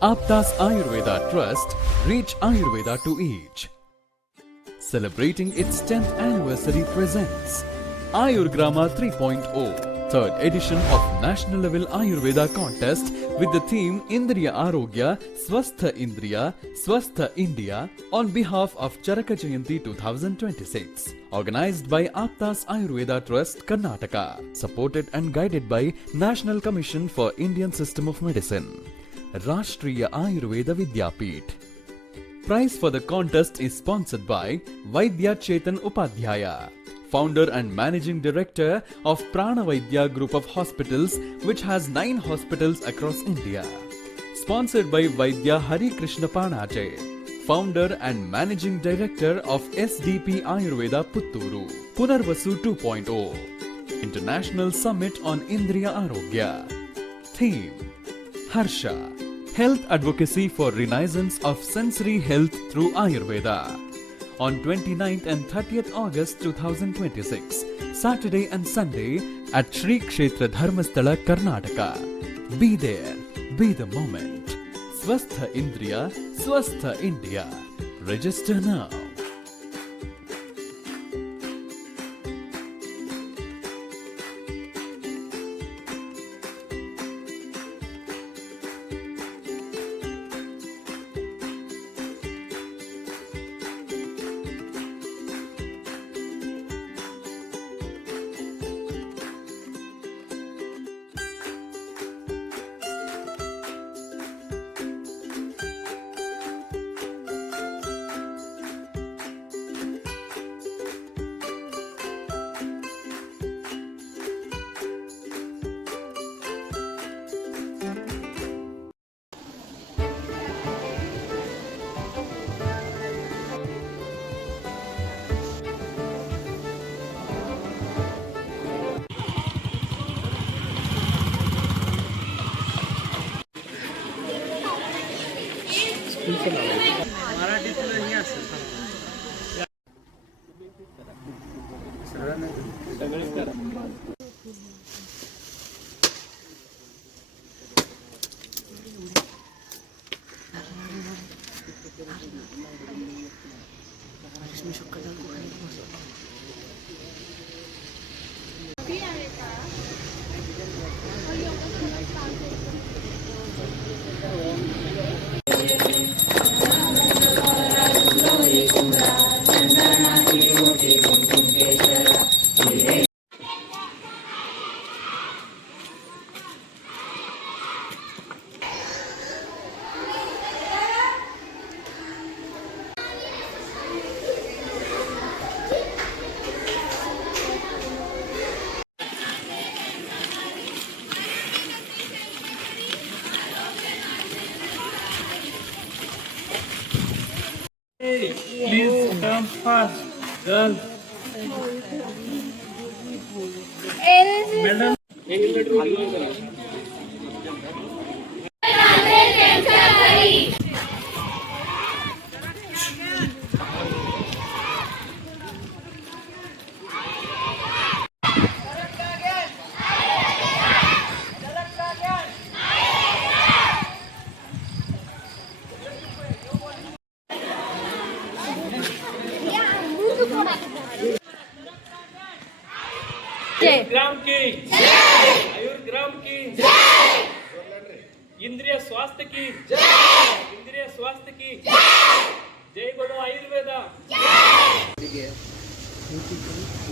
Aptas Ayurveda Trust, reach Ayurveda to each. Celebrating its 10th anniversary presents Ayurgrama 3.0, third edition of national level Ayurveda contest with the theme Indriya Arogya, Swastha Indriya, Swastha India on behalf of Charaka Jayanti 2026. Organized by Aptas Ayurveda Trust, Karnataka. Supported and guided by National Commission for Indian System of Medicine. Rashtriya Ayurveda Vidyapeeth. Prize for the contest is sponsored by Vaidya Chetan Upadhyaya, founder and managing director of Prana Vaidya Group of Hospitals, which has 9 hospitals across India. Sponsored by Vaidya Hari Krishna Panache, founder and managing director of SDP Ayurveda Putturu. Punarvasu 2.0, International Summit on Indriya Arogya. Theme: Harsha, Health Advocacy for Renaissance of Sensory Health through Ayurveda. On 29th and 30th August 2026, Saturday and Sunday at Shri Kshetra Dharmasthala, Karnataka. Be there, be the moment. Swastha Indriya, Swastha India. Register now. Please come fast, girl. Madam. ग्राम की आयुर्ग्राम की इंद्रिय स्वास्थ्य की इंद्रिय स्वास्थ्य की जय बोलो आयुर्वेद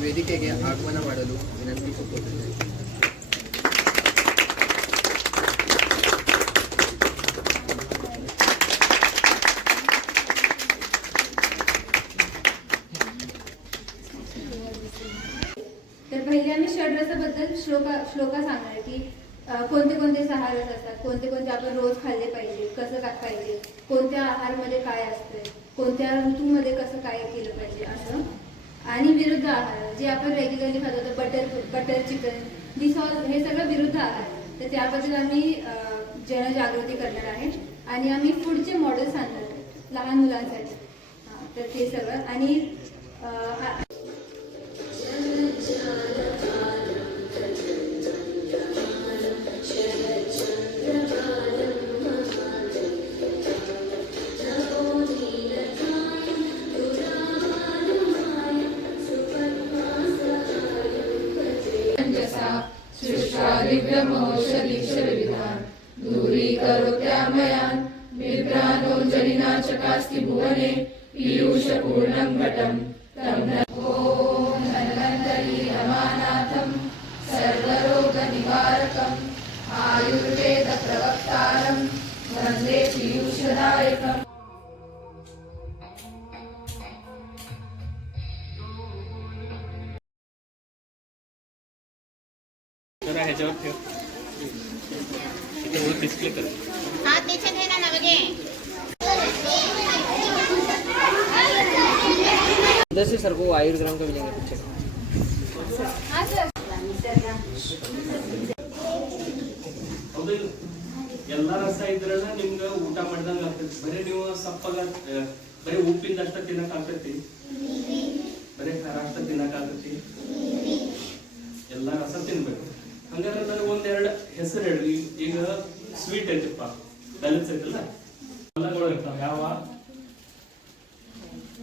ವೇದಿಕೆಗೆ ಆಹ್ವಾನ ಮಾಡಲು ವಿನಂತಿಸುತ್ತೇನೆ. तर पहिले आम्ही षड्रसाबद्दल श्लोका सांगणार की कोणते कोणते 6 रस असतात, कोणते कोणते आपण रोज खाल्ले पाहिजे, कसं काय पाहिजे, कोणत्या आहारमध्ये काय असते, कोणत्या ऋतूमध्ये कसं काय केलं पाहिजे असं. आणि विरुद्ध आहार जे आपण रेग्युलरली खातो तर बटर चिकन हे सगळं विरुद्ध आहार. तर त्याबद्दल आम्ही जनजागृती करणार आहे आणि आम्ही पुढचे मॉडेल्स आणणार लहान मुलांसाठी. तर ते सगळं आणि वाङ्मयान् बिभ्राणोऽञ्जलिना चकास्ति भुवने पीयूषपूर्णं घटं तं ॐ धन्वन्तरि रमानाथं सर्वरोगनिवारकम् आयुर्वेदप्रवक्तारं वन्दे पीयूषदायकम्. जरा ह्याच्यावर ठेव त्याच्यावर डिस्प्ले कर हाथ नीचे देना ना बगे अंदर से सर को आयुर्ग्राम का मिलेंगे पिक्चर. ಹೌದಿಲ್ಲ ಎಲ್ಲ ರಸ ಇದ್ರಲ್ಲ ನಿಮ್ಗೆ ಊಟ ಮಾಡ್ದಂಗ ಆಗ್ತೈತಿ. ಬರೀ ನೀವು ಸಪ್ಪಗ ಬರೀ ಉಪ್ಪಿಂದ ಅಷ್ಟ ತಿನ್ನಕ್ ಆಗ್ತೈತಿ, ಬರೀ ಖಾರ ಅಷ್ಟ ತಿನ್ನಕ್ ಆಗ್ತೈತಿ. ಎಲ್ಲ ರಸ ತಿನ್ಬೇಕು. ಹಂಗಾದ್ರೆ ನನಗೆ ಒಂದೆರಡು ಹೆಸರು ಹೇಳ್ರಿ. ಈಗ ಸ್ವೀಟ್ ಐತಿಪ್ಪ, ಬ್ಯಾಲೆನ್ಸ್ ಐತಲ್ಲ, ಫಲಗಳು ಇರ್ತಾವ. ಯಾವ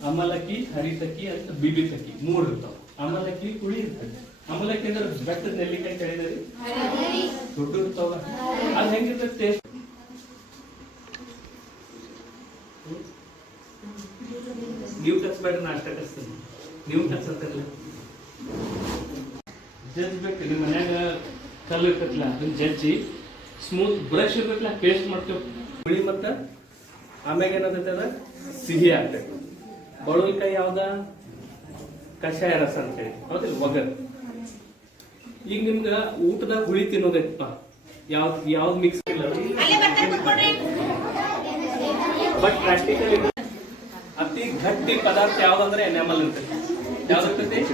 ಅಮಲಕ್ಕಿ, ಹರಿತಕ್ಕಿ ಅಂತ ಬಿಬಿತಕ್ಕಿ 3 ಇರ್ತಾವ. ಅಮಲಕ್ಕಿ ಹುಳಿ ಇರ್ತೈತಿ. ಅಮಲಕ್ಕಿ ಅಂದ್ರೆ ಬೆಟ್ಟದ ನೆಲ್ಲಿಕಾಯಿ ಕೇಳಿದ್ರಿ, ದೊಡ್ಡ ಇರ್ತಾವ. ಅದ್ ಹೆಂಗಿರ್ತೈತಿ ಟೇಸ್ಟ್? ನೀವು ಕಚ್ಬೇಡ್ರಿ, ನಾ ಅಷ್ಟ ಕಚ್ತೀನಿ. ನೀವು ಕಚ್ಚತ್ತಿರಲ್ಲ, ಜಜ್ಬೇಕು. ನಿಮ್ಮ ಮನ್ಯಾಗ ಕಲ್ಲು ಇರ್ತೈತಿಲ್ಲ, ಅದನ್ನ ಜಜ್ಜಿ ಸ್ಮೂತ್ ಬ್ರಷ್ ಇರ್ತೈತಿಲ್ಲ, ಪೇಸ್ಟ್ ಮಾಡ್ತೇವೆ. ಹುಳಿ ಮತ್ತ ಆಮ್ಯಾಗ ಏನಾಗ್ತೈತೆ ಅದ ಸಿಹಿ ಆಗ್ತೈತಿ. ಬಳುವಲ್ಕಾಯಿ ಯಾವ್ದ? ಕಷಾಯ ರಸ ಅಂತೇಳಿ, ಹೌದಿಲ್ಲ, ಒಗರ್. ಈಗ ನಿಮ್ಗ ಊಟದಾಗ ಹುಳಿ ತಿನ್ನೋದೈತಪ್ಪ, ಯಾವ್ದು ಮಿಕ್ಸ್ ಇಲ್ಲ. ಬಟ್ ಪ್ರಾಕ್ಟಿಕಲಿ ಅತಿ ಗಟ್ಟಿ ಪದಾರ್ಥ ಯಾವ್ದಂದ್ರೆ ಎನಾಮಲ್ ಇರ್ತೈತಿ. ಯಾವ್ದಿರ್ತೈತಿ?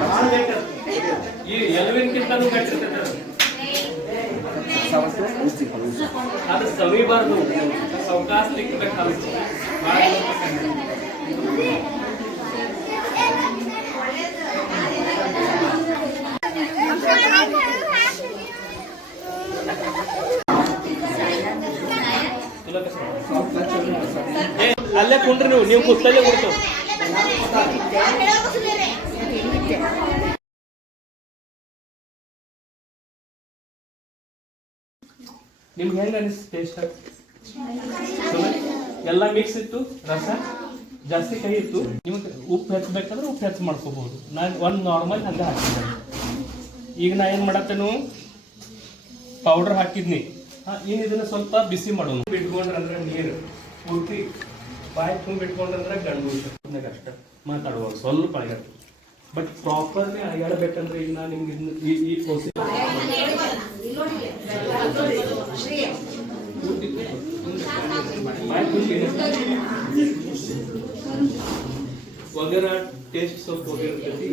ಭಾಳ ಬೇಕಾಗ್ತದೆ. ಈ ಎಲುವಿನಕ್ಕಿಂತನೂ ಗಟ್ಟಿ ಇರ್ತೈತೆ ಅದು ಸವಿಬಾರ್ದು, ಅವಕಾಶ ತಿಕ್ಕಬೇಕಾಗುತ್ತೆ. ಅಲ್ಲೇ ಕುಂಡ್ರಿ, ನೀವು ಕುಸ್ತಲ್ಲೇ ಕೊಡ್ತೇವೆ. ನಿಮ್ಗೆ ಹೆಂಗ ಅನಿಸ್ತು ಟೇಸ್ಟ್? ಎಲ್ಲ ಮಿಕ್ಸ್ ಇತ್ತು, ರಸ ಜಾಸ್ತಿ ಕೈ ಇತ್ತು. ನಿಮ್ಗೆ ಉಪ್ಪು ಹೆಚ್ಚಬೇಕಂದ್ರೆ ಉಪ್ಪು ಹೆಚ್ಚು ಮಾಡ್ಕೋಬಹುದು. ನಾನು ಒಂದು ನಾರ್ಮಲ್ ಹಂಗೆ ಹಾಕಿದ್ದೆ. ಈಗ ನಾ ಏನು ಮಾಡತ್ತೇನು, ಪೌಡರ್ ಹಾಕಿದ್ನಿ. ಇನ್ನು ಇದನ್ನ ಸ್ವಲ್ಪ ಬಿಸಿ ಮಾಡೋಣ. ಬಿಟ್ಕೊಂಡ್ರಂದ್ರೆ ನೀರು ಪೂರ್ತಿ ಬಾಯಿ ತುಂಬ ಬಿಟ್ಕೊಂಡ್ರಂದ್ರೆ ಗಂಡು ಅಷ್ಟ ಮಾತಾಡುವಾಗ ಸ್ವಲ್ಪ ಅಳಗಾಡ. ಬಟ್ ಪ್ರಾಪರ್ಲಿ ಅಳಗಾಡಬೇಕಂದ್ರೆ ಈಗ ನಾ ನಿಮ್ಗೆ ಈ ಪ್ರೋಸೆಸ್ ಒಗರ ಟೇಸ್ಟ್ ಸ್ವಲ್ಪ ಹೋಗಿರ್ತೈತಿ.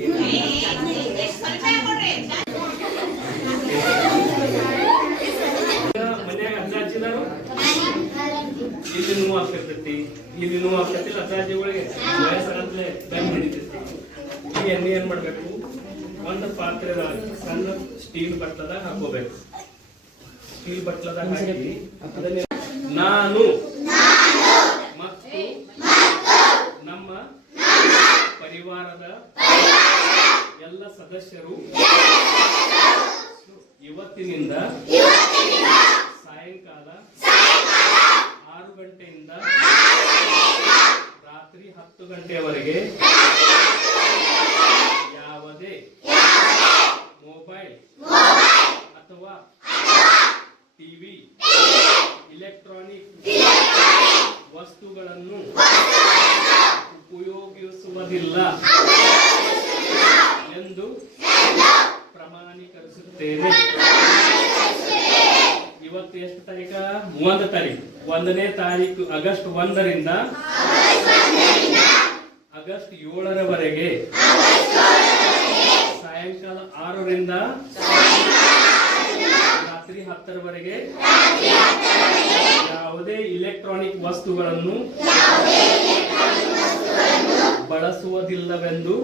ಮನ್ಯಾಗ ಅಜ್ಜ ಅಜ್ಜಿದಾರು ಇಲ್ಲಿ ನೋವು ಆಗ್ತಿರ್ತೈತಿ, ಇಲ್ಲಿ ನೋವು ಆಗ್ತೈತಿಲ್ಲ. ಅಜ್ಜ ಅಜ್ಜಿ ಒಳಗೆ ವಯಸ್ಸಾಗಂತಲೇ ಬೆನ್ನು ಹಿಡಿತೈತಿ. ಈ ಎಣ್ಣೆ ಏನ್ ಮಾಡ್ಬೇಕು, ಒಂದು ಪಾತ್ರೆ ಸಣ್ಣ ಸ್ಟೀಲ್ ಬಟ್ಲದಾಗ ಹಾಕೋಬೇಕು. ಸ್ಟೀಲ್ ಬಟ್ಲದಾಗ ಹಾಕಿ ಅದನ್ನ ನಾನು ಮತ್ತು ನಮ್ಮ ಪರಿವಾರದ ಎಲ್ಲ ಸದಸ್ಯರು ಇವತ್ತಿನಿಂದ ಸಾಯಂಕಾಲ 6 ಗಂಟೆಯಿಂದ ರಾತ್ರಿ 10 ಗಂಟೆಯವರೆಗೆ ಯಾವುದೇ ಮೊಬೈಲ್ ಅಥವಾ ಟಿವಿ, ಇಲೆಕ್ಟ್ರಾನಿಕ್ ವಸ್ತುಗಳನ್ನು ಉಪಯೋಗಿಸುವುದಿಲ್ಲ ಎಂದು ಪ್ರಮಾಣೀಕರಿಸುತ್ತೇನೆ. ಇವತ್ತು ಎಷ್ಟು ತಾರೀಕ? 1 ತಾರೀಕು. 1ನೇ ತಾರೀಕು ಆಗಸ್ಟ್ 1ರಿಂದ ಆಗಸ್ಟ್ 7ರವರೆಗೆ ಸಾಯಂಕಾಲ 6ರಿಂದ ರಾತ್ರಿ 10ರವರೆಗೆ ಯಾವುದೇ ಇಲೆಕ್ಟ್ರಾನಿಕ್ ವಸ್ತುಗಳನ್ನು ಬಳಸುವುದಿಲ್ಲವೆಂದು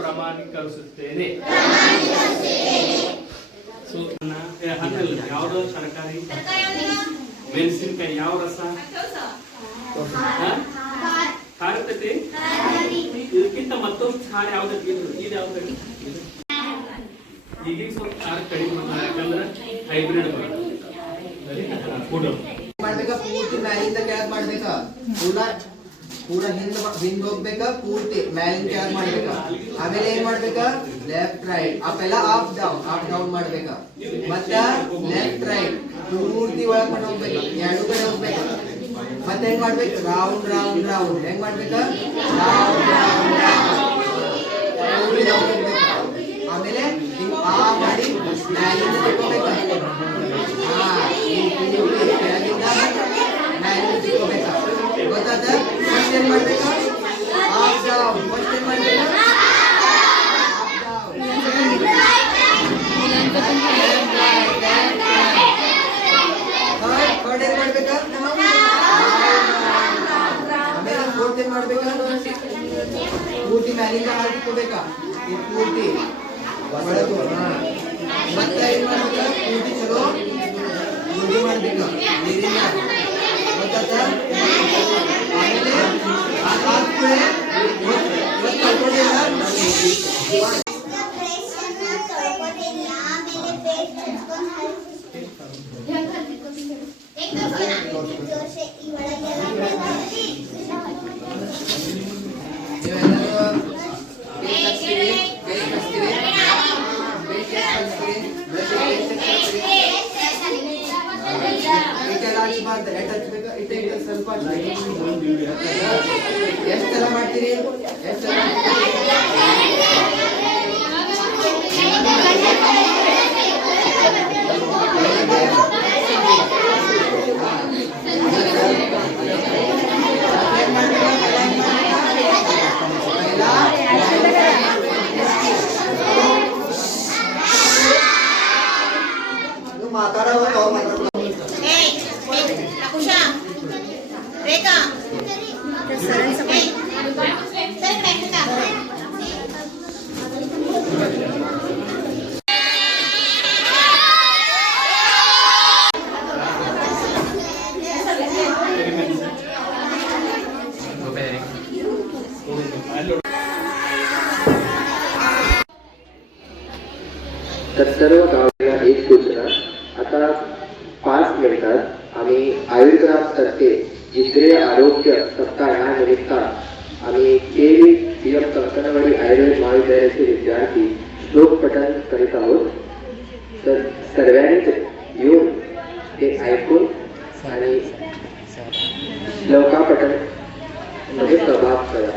ಪ್ರಮಾಣೀಕರಿಸುತ್ತೇನೆ. ಹಣ್ಣಲ್ಲ, ಯಾವ್ದು ತರಕಾರಿ, ಮೆಣಸಿನಕಾಯಿ, ಯಾವ ರಸ ಖಾರತೈತಿ. ಇದಕ್ಕಿಂತ ಮತ್ತೊಂದು ಖಾರ ಯಾವ್ದಕ್ಕೆ? ಇದು ಯಾವ್ದಕ್ಕೆ? ಈಗೀಗ ಸ್ವಲ್ಪ ಖಾರ ಕಡಿಮೆ, ಯಾಕಂದ್ರೆ ಹೈಬ್ರಿಡ್ ಬರುತ್ತೆ. ಕೊಡು ಮಾಡ್ಬೇಕಾ ಪೂರ್ತಿ ಮ್ಯಾಲಿಂದ ಕೆಳಗ್ ಮಾಡ್ಬೇಕಾ ಪೂರ ಹಿಂದ್ ಹೋಗ್ಬೇಕಾ ಪೂರ್ತಿ ಮ್ಯಾಲಿಂದ ಕೆಳಗ್ ಮಾಡ್ಬೇಕಾ ಆಮೇಲೆ ಏನ್ ಮಾಡ್ಬೇಕಾ ಲೆಫ್ಟ್ ರೈಟ್ ಅಪ್ಪೆಲ್ಲ ಅಪ್ ಡೌನ್ ಮಾಡ್ಬೇಕಾ ಮತ್ತ ಲೆಫ್ಟ್ ರೈಟ್ ಪೂರ್ತಿ ಒಳಗ್ ಮಾಡಿ ಹೋಗ್ಬೇಕು ಎರಡು ಕಡೆ ಹೋಗ್ಬೇಕಾ ಮತ್ತೆ ಹೆಂಗ್ ಮಾಡ್ಬೇಕು ರೌಂಡ್ ರೌಂಡ್ ರೌಂಡ್ ಹೆಂಗ್ ಮಾಡ್ಬೇಕಾ ಆಮೇಲೆ ಹಿಂಗ್ ಆ ಮಾಡಿ ಮ್ಯಾಲಿಂದ ತಗೋಬೇಕಾ ಕೆಳಗಿಂದ ಮ್ಯಾಲಿಂದ ತಗೋಬೇಕಾ ಗೊತ್ತಾದ ಫಸ್ಟ್ ಏನ್ ಮಾಡ್ಬೇಕಾ ಅಪ್ ಡೌನ್ ಫಸ್ಟ್ ಏನ್ ಮಾಡ್ಬೇಕಾ ಥರ್ಡ್ ಏನ್ ಮಾಡ್ಬೇಕಾ ಆಮೇಲೆ ಫೋರ್ತ್ ಏನ್ ಮಾಡ್ಬೇಕಾ ಪೂರ್ತಿ ಮ್ಯಾಲಿಂದ ಹಾಕಿಕೋಬೇಕಾ ಈ ಪೂರ್ತಿ ಒಳಗೂ ಮತ್ತೆ ಏನ್ ಮಾಡ್ಬೇಕಾ ಪೂರ್ತಿ ಚಲೋ ಗುಂಡಿ ಮಾಡ್ಬೇಕಾ ನೀರಿಂದ ಗೊತ್ತಾತ ಆಮೇಲೆ ಅದಾದ್ಮೇಲೆ ಇವತ್ತು ಕಲ್ತ್ಕೊಂಡಿಲ್ಲ ಸ್ವಲ್ಪ ಎಷ್ಟೆಲ್ಲ ಮಾಡ್ತೀರಿ ಎಷ್ಟೆಲ್ಲ ರೇಖಾ तर सर्व गावांना एक सूचना आता 5 मिनिटात आम्ही आयुर्वेदातर्फे इंद्रिय आरोग्य सप्ताह या निमित्तानं आम्ही केवी पीएम कंकणवाडी आयुर्वेद महाविद्यालयाचे विद्यार्थी श्लोक पठण करीत आहोत. तर सर्वांनीच येऊन ते ऐकून आणि श्लोका पठण मध्ये सहभाग करा.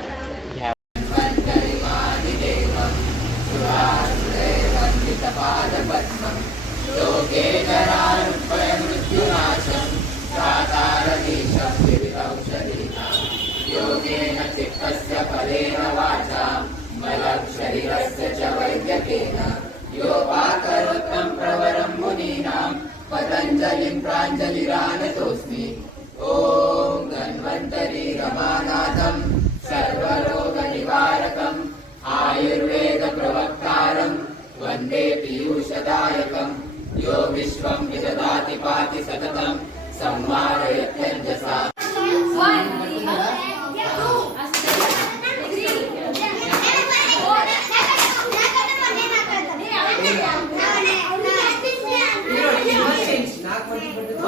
योगेन चित्तस्य फलेन वाचा मलशरीरस्य च वैद्यकेन योपाकरोत्तम प्रवरं मुनीनां पतञ्जलिं प्राञ्जलिरानतोऽस्मि. ॐ धन्वन्तरि रमानाथं सर्वरोगनिवारकं आयुर्वेद प्रवक्तारं वन्दे पीयूषदायकं यो विश्वं विदधाति पाति सततं संहारयत्यञ्जसा.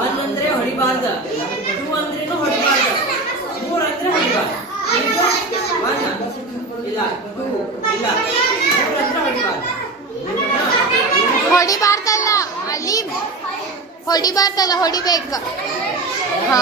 ಒನ್ ಅಂದ್ರೆ ಹೊಡಿಬಾರ್ದ, ಟೂ ಅಂದ್ರೇನು ಹೊಡಿಬಾರ್ದ, ಮೂರ್ ಅಂದ್ರೆ ಹೊಡಿಬಾರ್ದ. ಒನ್ ಇಲ್ಲ, ಟೂ ಇಲ್ಲ, ಮೂರ್ ಅಂದ್ರೆ ಹೊಡಿಬಾರ್ದ. ಹೊಡಿಬಾರ್ದಲ್ಲ, ಅಲ್ಲಿ ಹೊಡಿಬಾರ್ದಲ್ಲ, ಹೊಡಿಬೇಕು. ಹಾ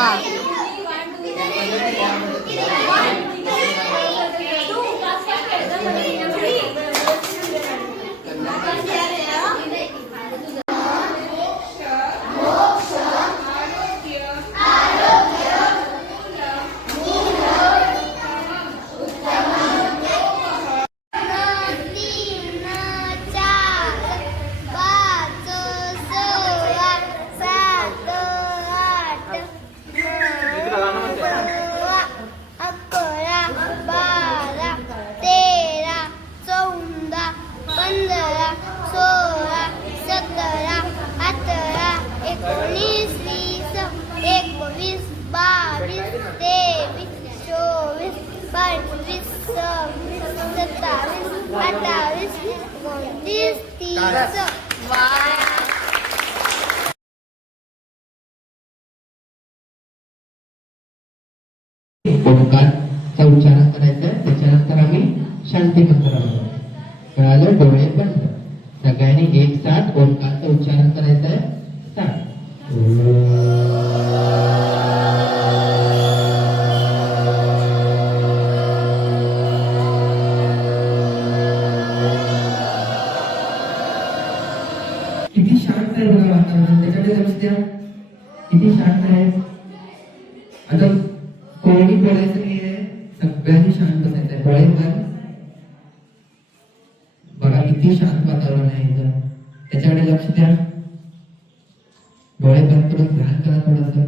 Wow. ओंकारचा उच्चारण करायचं आहे, त्याच्यानंतर आम्ही शांती मंत्र म्हणू. कळालं? डोळे बंद. सगळ्यांनी एक साथ ओंकारचं उच्चारण करायचं आहे. किती शांत आहे बघा वातावरण, त्याच्याकडे लक्ष द्या. किती शांत आहे. आता कोणी बोलायचं नाही आहे, सगळ्यांनी शांत बसायचं आहे. डोळे बंद. बघा किती शांत वातावरण आहे इथं, त्याच्याकडे लक्ष द्या. डोळे बंद करून ध्यान करा थोडंसं.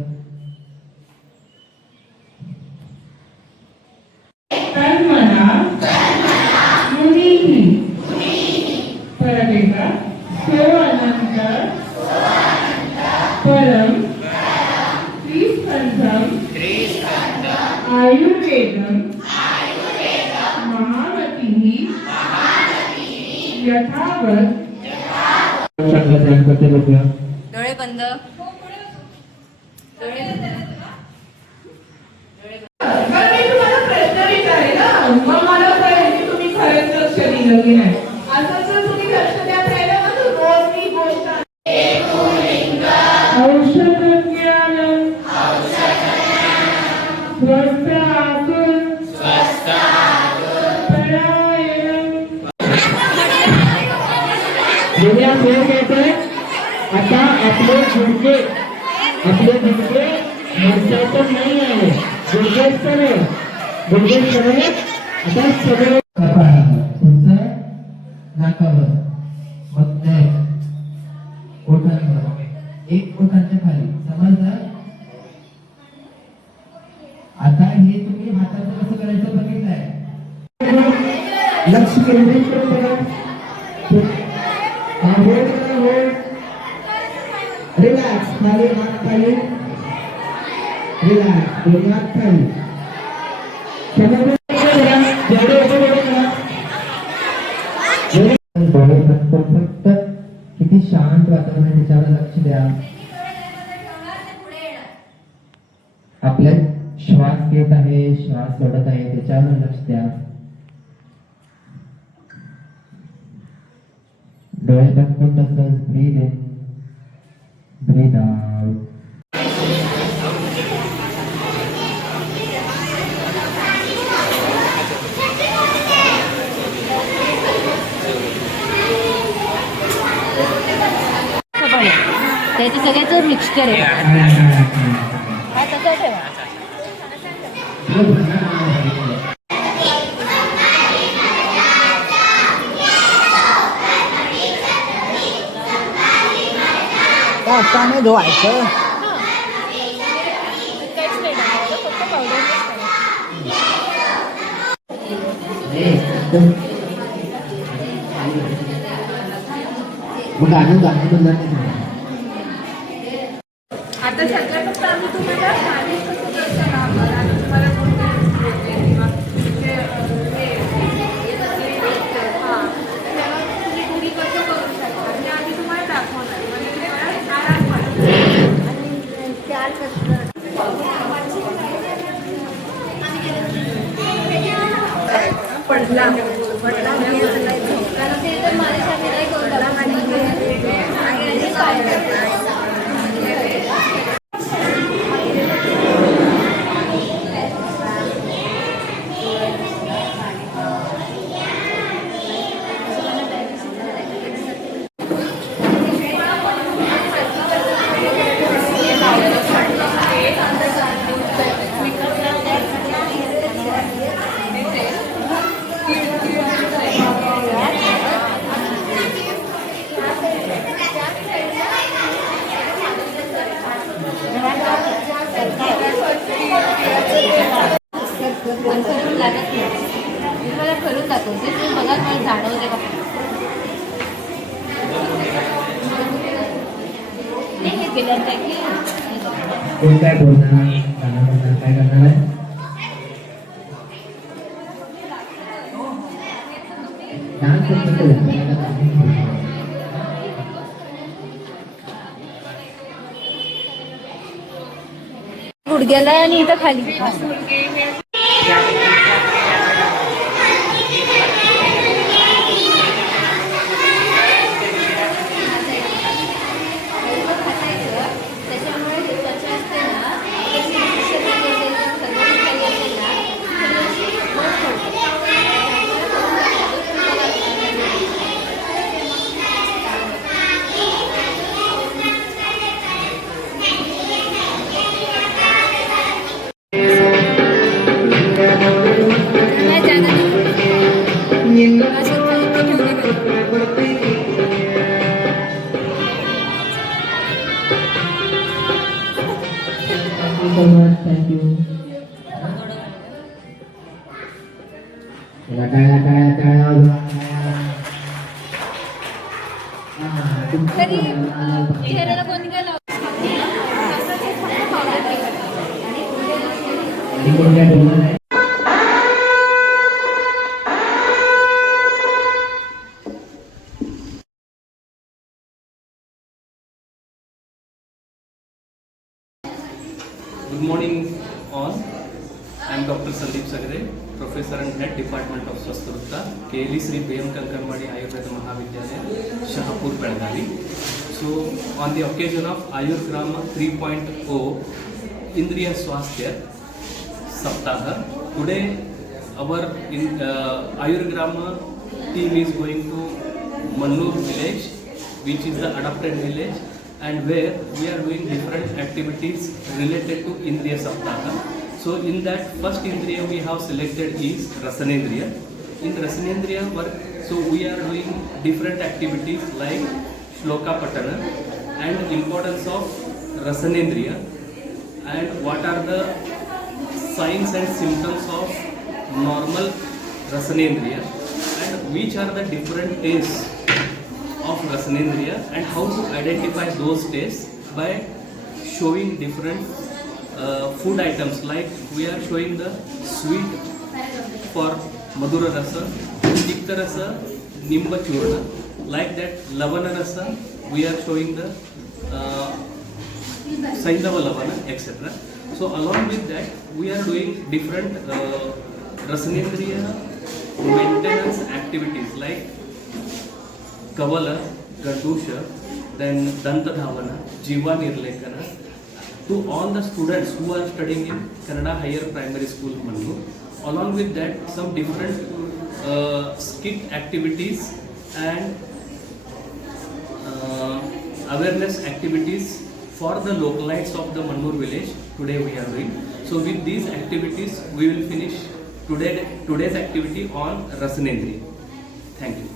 तन्मना मुनीहि परमेका सो अनंत परम श्रीस्कंधम आयुर्वेदम महामतिः यथावत्. ध्यान करते लोक. डोळे बंद. बरं, मी तुम्हाला प्रश्न विचारेल ना, मग मला कळेल की तुम्ही खरंच लक्ष दिलं की नाही. असं जर तुम्ही लक्ष द्यायला राहिलं ना, तर रोज मी गोष्ट औषध ज्ञानम स्वस्थ आता आपले गुडघे मरच्याचं नाही आहे, गुडघेच करे. आता सगळे तुमचं नाकावर, मग ओठांवर, एक ओठांच्या खाली. समजलं? आता हे तुम्ही हाताचं कसं करायचं बघितलंय. लक्ष केंद्रित करून बघा. रिलॅक्स. खाली हात खाली. रिलॅक्स. दोन्ही हात खाली. फक्त किती शांत वातावरण आहे त्याच्यावर लक्ष द्या. आपल्या श्वास घेत आहे, श्वास सोडत आहे, त्याच्यावर लक्ष द्या. डोळे बंद करून तसंच ब्रीद इन ब्रीद आउट. त्याचे सगळ्याच मिक्सचर आहे. हा तसं ठेवा. हाताने धुवायचं. गाणं आता सध्या फक्त आम्ही तुम्हाला पाणी कसं करतो ना आपण, आणि तुम्हाला कोणते किंवा हां तेव्हा तुम्ही घरी कसं करू शकता आणि आधी तुम्हाला दाखवणार म्हणजे तुम्हाला आराम पडतो आणि चार कसं पडला कारण ते तर माझ्यासाठी नाही करू लागला आणि काय मला करून दाखवते ते बघा, मला जाणवते का हे केलं की कोण काय बोलणार, काय करणार आहे. गुडघ्याला आणि इथं खाली यू सो मच, थँक्यू. तरी चेहऱ्याला कोणी काय लावलं Good morning all. I am Dr. Sandeep Sagre, Professor and Head Department of Swasthurta, KLE Sri PM Kankanwadi Ayurveda Mahavidyalaya, Shahapur, Belgavi. So, on the occasion of Ayurgrama 3.0 Indriya Swasthya Saptaha, today our Ayurgrama team is going to Mannur village, which is the adopted village, and where we are doing different activities related to Indriya Saptaha. So in that first Indriya we have selected is Rasanendriya. In Rasanendriya work, so we are doing different activities like Shloka Patana and importance of Rasanendriya and what are the signs and symptoms of normal Rasanendriya and which are the different tastes of Rasanendriya and how to identify those tastes by showing different food items, like we are showing the sweet for Madhura Rasa, Tikta Rasa, Nimba Churna, like that Lavana Rasa we are showing the Saindava Lavana, etc. So along with that we are doing different Rasanendriya maintenance activities like Kavala, Gandusha, then Dantadhavana, Jiva Nirlekana, to all the students who are studying in Kannada Higher Primary School, Mannur. Along with that, some different skit activities and awareness activities for the localites of the Mannur village today we are doing. So with these activities, we will finish today's activity on Rasanendriya. Thank you.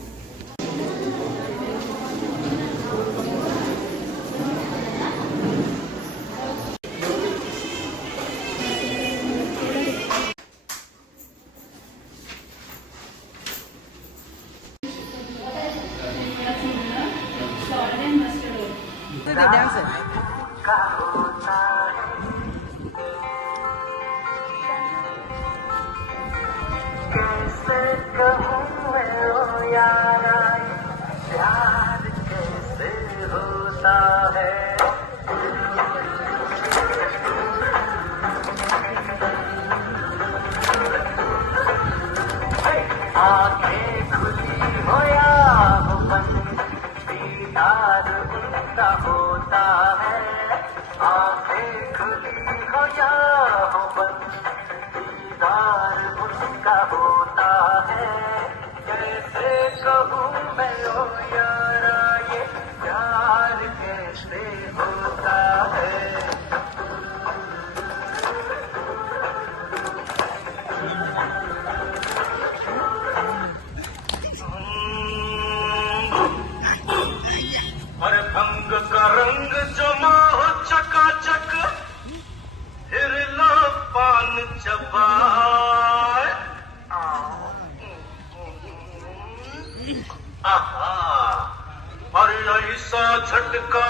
झटका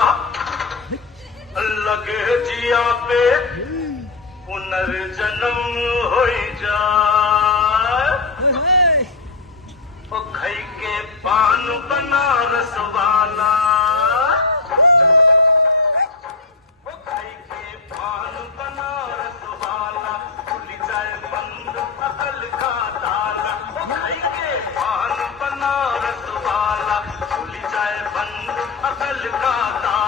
लगे जिया पे पुनर्जन्म हो जाए ओ खई के पान बनारस वाला ओ खई के पान बनारस वाला खुल जाए बंद अकल का ताला ओ खई के पान बनारस वाला खुल जाए बंद अकल का ताला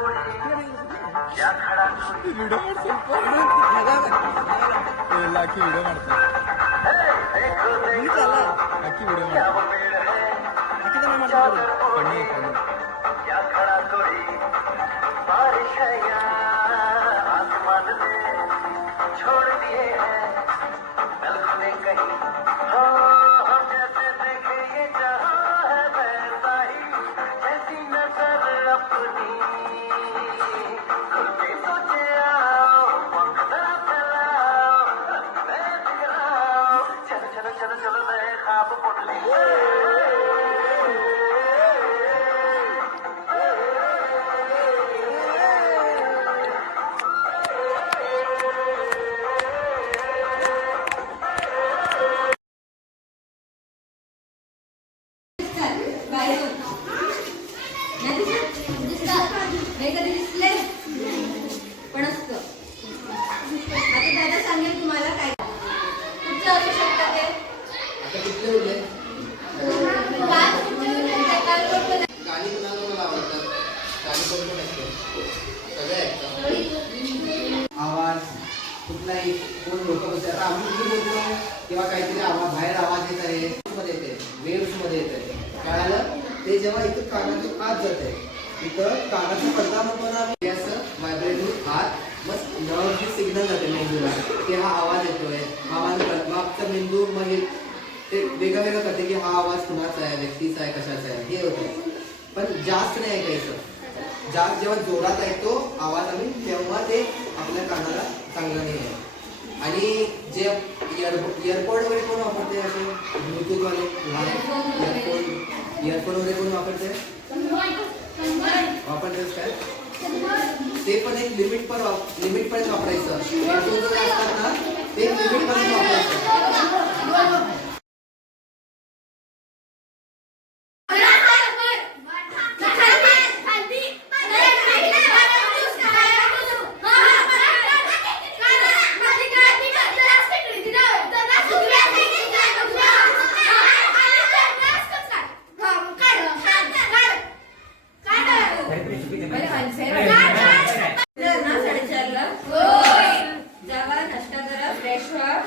या खडा क्या खड़ा कोई बारिश है या आसमान से छोड़ दिए हैं नलकों ने कहीं हो हम जैसे देखे ये जहां है वैसा ही जैसी नजर अपनी खुल के सोचे आओ पंख जरा फैलाओ मैं दिखलाओ चलो चलो चलो चलो मैं ख्वाब बुन ली कधी दिसले पण असतं आता दादा सांगेल तुम्हाला काय कुठचं असू शकतं ते आता कुठले उरले गाणी कुणाला मला आवडतात गाणी कोण असते सगळे ऐकतात आवाज कुठलाही कोण लोक बसतात आता आम्ही कुठे बोलतो किंवा काहीतरी आवाज बाहेर आवाज येत आहे मध्ये येते वेव्स मध्ये येत आहे कळालं ते जेव्हा इथं कानाच्या आत जात आहे इथं कानाचा पडदा म्हणतो ना आम्ही असं व्हायब्रेट होऊन आत मग नर्वची सिग्नल जाते मेंदूला की हा आवाज येतोय मागचा मेंदू मग हे ते वेगळं वेगळं करते की हा आवाज कुणाचा आहे व्यक्तीचा आहे कशाचा आहे हे होतं पण जास्त नाही ऐकायचं जास्त जेव्हा जोरात ऐकतो आवाज आम्ही तेव्हा ते आपल्या कानाला चांगलं नाही आहे आणि जे इयरपोर्ट वगैरे कोण वापरते असे ब्लूटूथवाले इयरफोन वगैरे कोण वापरते वापरतेस काय ते पण एक लिमिट पर्यंत वापरायचं हेडफोन जर असतात ना ते लिमिट पर्यंत वापरायचं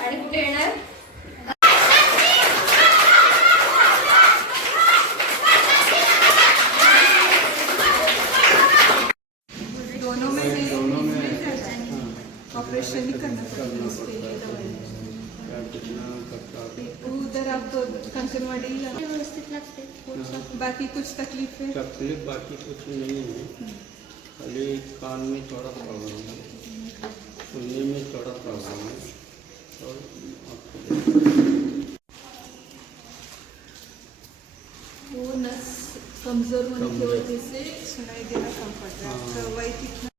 आणि कुठे येणार ऑपरेशन नहीं करना पड़ेगा उसके लिए दवाई उधर आप तो कंचनवाड़ी व्यवस्थित लागते बाकी कुछ तकलीफ है तकलीफ बाकी कुछ नहीं है खाली कान में थोड़ा प्रॉब्लम है सुनने में थोड़ा प्रॉब्लम है और वो नस कमजोर होने की वजह से सुनाई देना कम पड़ रहा है दवाई कितना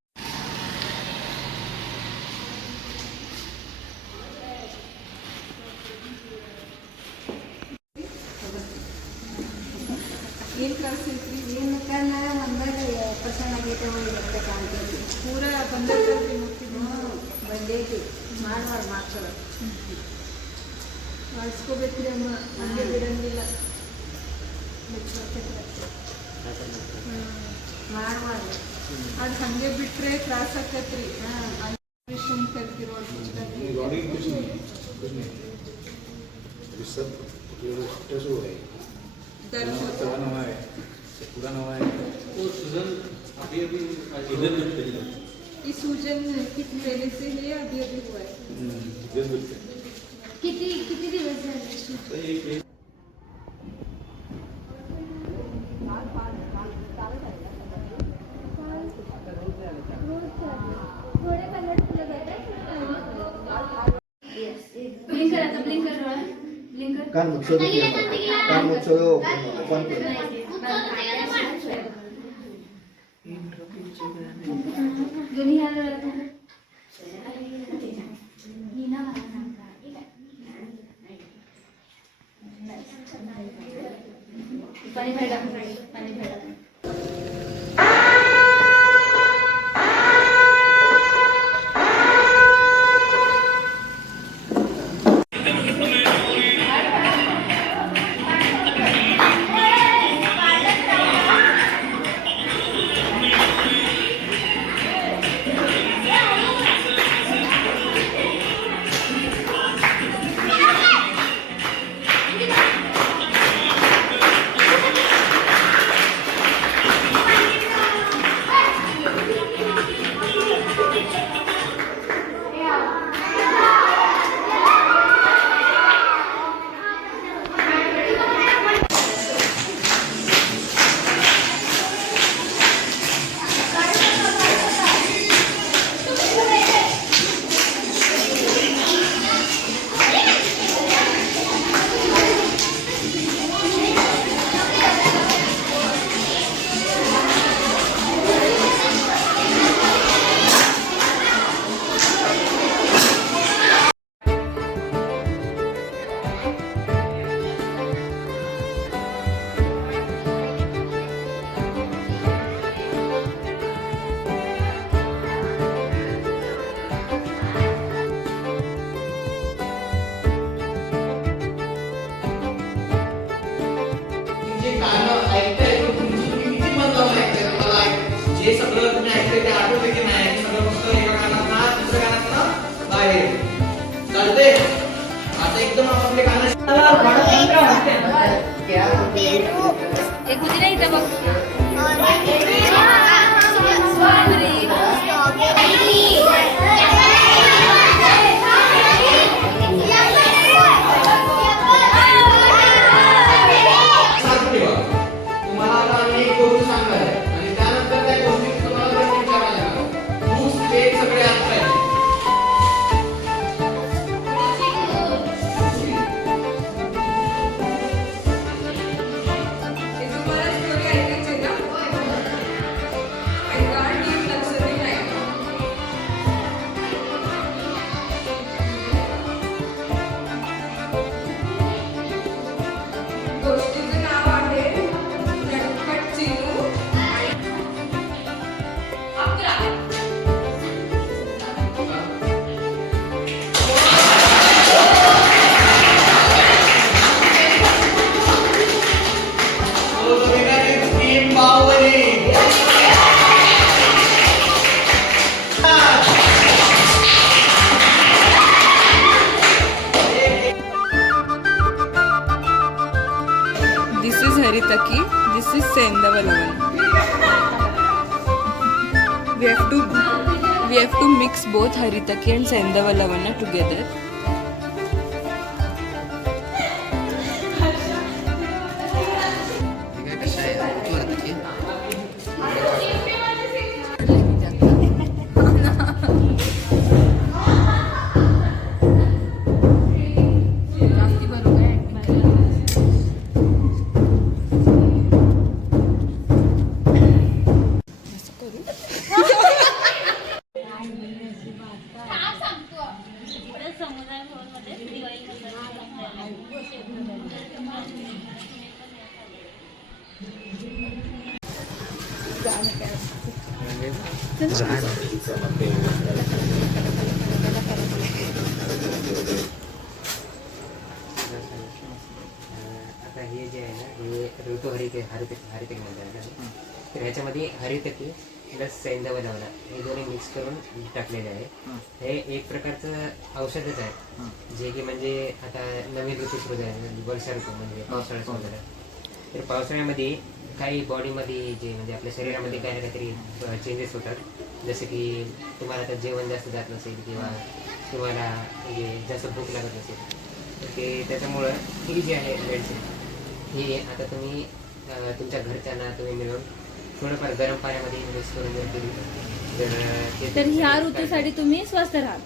पूरा बंदर करके मुक्ति बंदे मार वास्को बेतरे हंगे बिडंगिಲ್ಲ ಅದು ಹಂಗೆ ಬಿಟ್ರೆ ತ್ರಾಸ ಆಕತ್ರಿ ಆಪರೇಷನ್ ಕರ್ತಿರೋ दर्द होता ये सूजन कितने पहले से है या अभी अभी हुआ है किती दिवस झाले कान मुच्छो ओपन करो पाणी भेटा पाणी भेटा तुमची कानं ऐकताय तुमची किती मन लावून ऐकताय तुम्हाला जे सगळं तुम्ही ऐकताय ते आठवते की नाही हे सगळं फक्त एका कानात दुसऱ्या कानात बाहेर चालते आता एकदम आपले कान एक होती ना इथं बघ तुम्हाला आता आम्ही एक गोष्ट सांगणार आहे आणि त्यानंतर त्या गोष्टी तुम्हाला प्रश्न विचारायला लागणार तू ते सगळे ऐकताय गोष्टीचं नाव आहे नटखट चिनू आणि 11. So the winner is Team Bahubali. This is Haritaki. This is Sendavalavan. We have to mix both Haritaki and Sendavalavana together. आता हे जे आहे ना हे ऋतू हरितकी म्हणतात ना तर ह्याच्यामध्ये हरितकी प्लस सैंधवलवणा हे दोन्ही मिक्स करून टाकलेले आहे हे एक प्रकारचं औषधच आहे जे की म्हणजे आता नवीन ऋतू सुरू आहे वर्षा ऋतू म्हणजे पावसाळा सुरू झाला तर पावसाळ्यामध्ये काही बॉडीमध्ये जे म्हणजे आपल्या शरीरामध्ये काही ना काहीतरी चेंजेस होतात जसं की तुम्हाला आता जेवण जास्त जात नसेल किंवा तुम्हाला म्हणजे जास्त भूक लागत नसेल तर ते त्याच्यामुळं ही जी आहे मेडिसिन ही आता तुम्ही तुमच्या घरच्यांना तुम्ही मिळून थोडंफार गरम पाण्यामध्ये मिक्स करून जर केली तर ह्या ऋतूसाठी तुम्ही स्वस्त राहाल.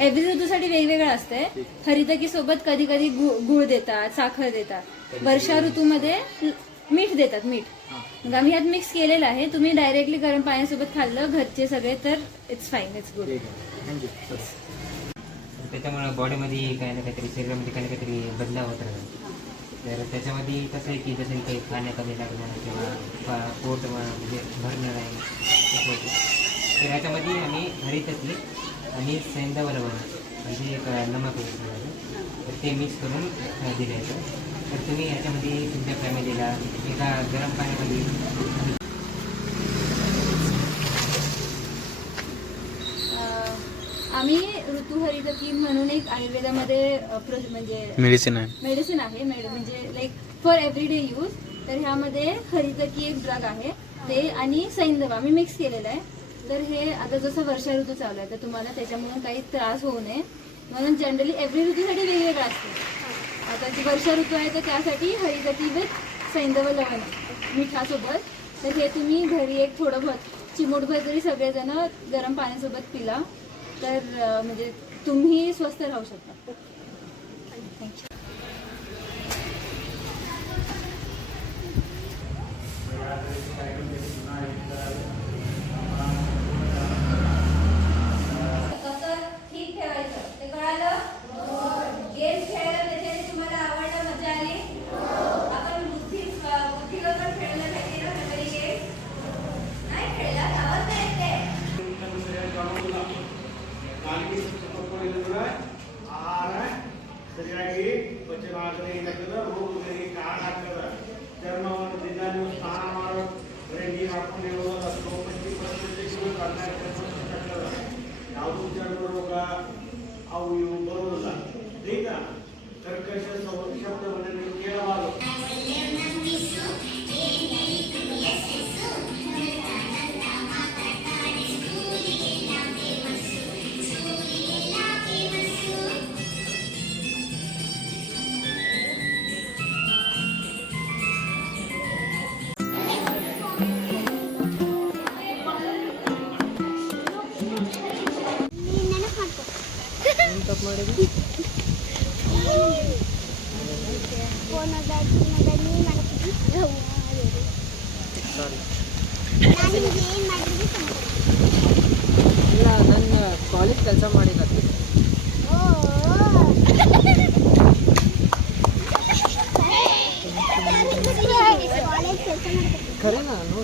एव्हरी ऋतूसाठी वेगवेगळं असतंय. हरितकी सोबत कधी कधी गुळ देतात, साखर देतात. वर्षा ऋतूमध्ये मीठ देतात. मीठ आम्ही ह्यात मिक्स केलेलं आहे. तुम्ही डायरेक्टली गरम पाण्यासोबत खाल्लं घरचे सगळे तर इट्स फाईन, इट्स गुड. त्याच्यामुळे बॉडीमध्ये काही ना काहीतरी शरीरामध्ये काही ना काहीतरी बदलाव होत राहतो. तर त्याच्यामध्ये कसं आहे की जसं की काही खाण्या कमी लागणं किंवा पोट म्हणजे भरणं नाही तर ह्याच्यामध्ये आम्ही हरितकी आणि सैंधवलवण म्हणजे एक नमक तर ते मिक्स करून दिल्याचं. तर तुम्ही ह्याच्यामध्ये तुमच्या फॅमिलीला एका गरम पाण्यामध्ये आम्ही ऋतू हरितकी म्हणून एक आयुर्वेदामध्ये म्हणजे मेडिसिन आहे म्हणजे लाईक फॉर एव्हरीडे यूज. तर ह्यामध्ये हरितकी एक ड्रग आहे ते आणि सैंधव आम्ही मिक्स केलेलं आहे. तर हे आता जसं वर्षा ऋतू चालू आहे तर तुम्हाला त्याच्यामुळे काही त्रास होऊ नये म्हणून जनरली एव्हरी ऋतूसाठी वेगवेगळं असतं. आता जी वर्षा ऋतू आहे तर त्यासाठी हरितकी विथ सैंधवलवण मिठासोबत. तर हे तुम्ही घरी एक थोडं बहुत चिमूटभर जरी सगळेजण गरम पाण्यासोबत पिला तर म्हणजे तुम्ही स्वस्थ राहू शकता. थँक्यू. कसं ठीक ठेवायचं ते कळालं. गेम खेळायला त्याच्याने तुम्हाला आवडलं, मजा आली. आपण बुद्धिबळ पण खेळलं पाहिजे ना मेमरी गेम. नाही खेळला आवाज नाही येते. All right. ಇಲ್ಲ ನನ್ನ ಕಾಲೇಜ್ ಕೆಲಸ ಮಾಡಿದ್ದು ಖರೆ ನಾನು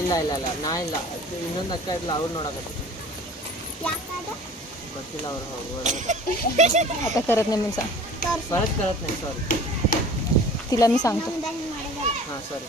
ಇಲ್ಲ ಇಲ್ಲ ಇಲ್ಲ ನಾ ಇಲ್ಲ ಇನ್ನೊಂದು ಅಕ್ಕ ಇಲ್ಲ ಅವ್ರು ನೋಡಕತ್ತಿ ಗೊತ್ತಿಲ್ಲ ಅವ್ರು आता करत नाही मी सांग परत करत नाही सॉरी तिला मी सांगतो हां सॉरी